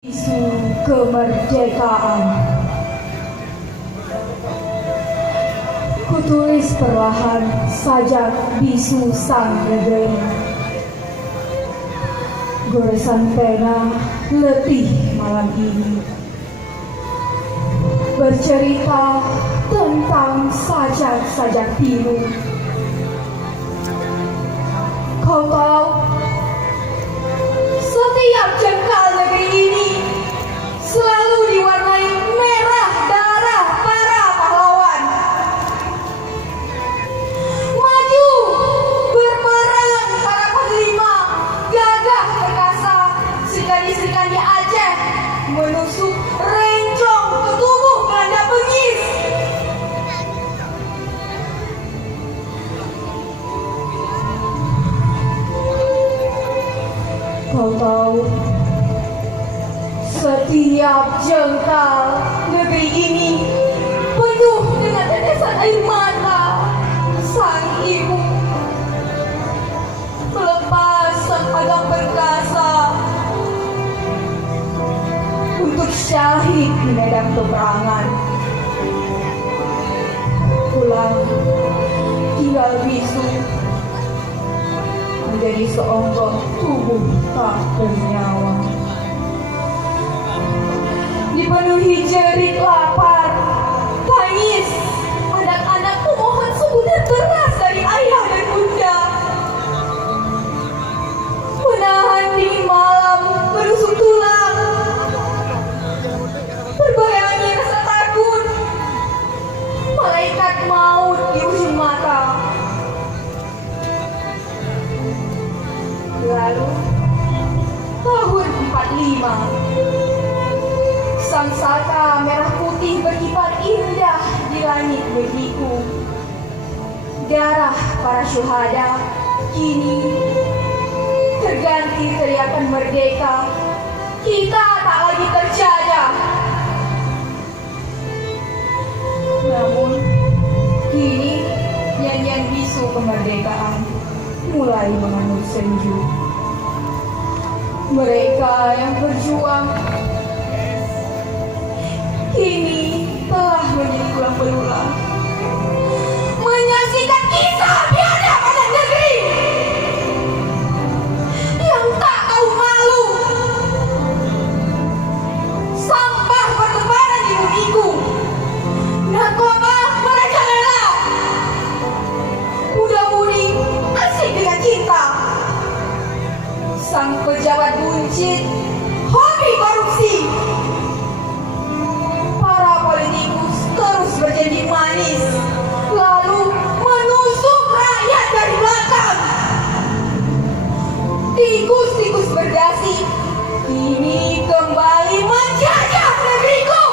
Isu kemerdekaan. Kutulis perlahan sajak bisu sang negeri. Goresan pena letih malam ini, bercerita tentang sajak-sajak biru. Kau tahu, setiap jengkal negeri ini selalu diwarnai merah darah para pahlawan. Maju berperang para panglima gagah perkasa, Serikandi Aceh menusuk rencong ke tubuh Belanda bengis. Kau tahu, setiap jengkal negeri ini penuh dengan tetesan air mata sang ibu melepas sang agam perkasa untuk syahid di medan peperangan. Pulang tinggal bisu menjadi seonggok tubuh tak bernyawa, dipenuhi jerit lapar, tangis anak-anak memohon sebutan beras dari ayah dan bunda. Menahan dingin malam berusuk tulang, berbayangi rasa takut, malaikat maut di ujung mata. Lalu tahun 45, sang saka merah putih berkibar indah di langit negeriku. Darah para syuhada kini terganti teriakan merdeka. Kita tak lagi terjajah. Namun kini nyanyian bisu kemerdekaan mulai mengandung senju. Mereka yang berjuang kini telah menjadi tulang belulang, menyaksikan kisah biadab anak negeri yang tak tahu malu. Sampah bertebaran di bumiku, narkoba merajalela, muda-mudi asik dengan cinta. Sang pejabat buncit hobi korupsi. Para politikus terus berjanji manis, lalu menusuk rakyat dari belakang. Tikus-tikus berdasi kini kembali menjajah negeriku.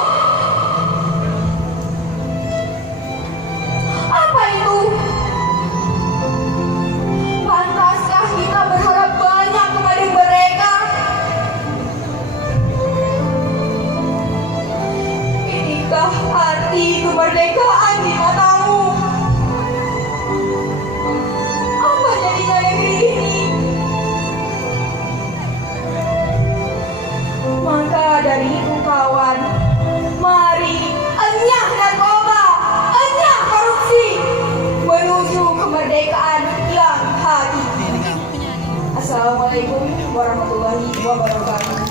Apa itu? Pantaskah kita berharap banyak kepada mereka? Inikah arti kemerdekaan di matamu? Apa jadinya negeri ini? Maka dari itu kawan, mari enyah narkoba, enyah korupsi, menuju kemerdekaan yang hakiki. Assalamualaikum warahmatullahi wabarakatuh.